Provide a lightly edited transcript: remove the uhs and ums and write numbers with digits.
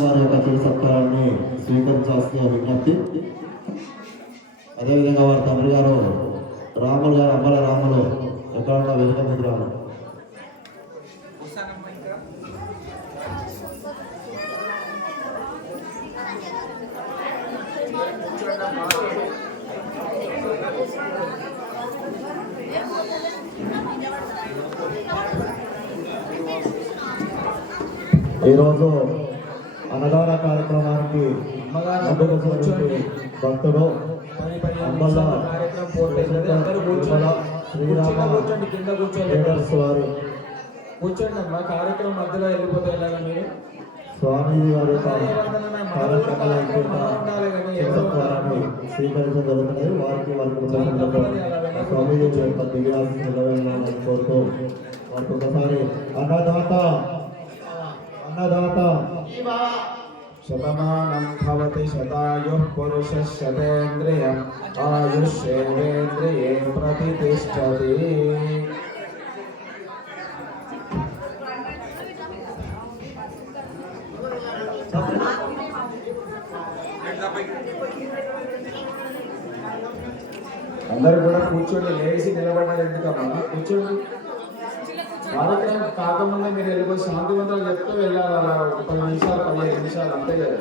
వారి యొక్క చిరు సత్కారాన్ని స్వీకరించాల్సిన విజ్ఞప్తి. అదేవిధంగా వారి తండ్రి గారు రాములు గారు అమ్మల రాములు ఎక్కడన్నా వెనుక ముద్రాలు. ఈరోజు అన్నదాన కార్యక్రమానికి భక్తుడు కూర్చోండి అమ్మా. కార్యక్రమం మధ్యలో వెళ్ళిపోతాయి కదా మీరు. స్వామీజీ వారి కార్యక్రమాన్ని స్వీకరించడం జరుగుతుంది. వారికి స్వామీజీ యొక్క దివ్యాన్ని నిలవేయాలని కోరుతూ వారికి ఒకసారి అన్నదాత శతమానం భవతి శతాయుః పురుషः శతేంద్రియం ఆయుష్యేంద్రియే ప్రతిష్టతి. అందరూ కూడా కూర్చోండి. లేచి నిలబడ్డారు ఎందుకమ్మా? కూర్చోండి. కార్యక్రమం కాకముందే మీరు వెళ్ళిపోయి శాంతివంతంగా చెప్తూ వెళ్ళాలి. అలా 10 నిమిషాలు 15 నిమిషాలు అంతే కదా.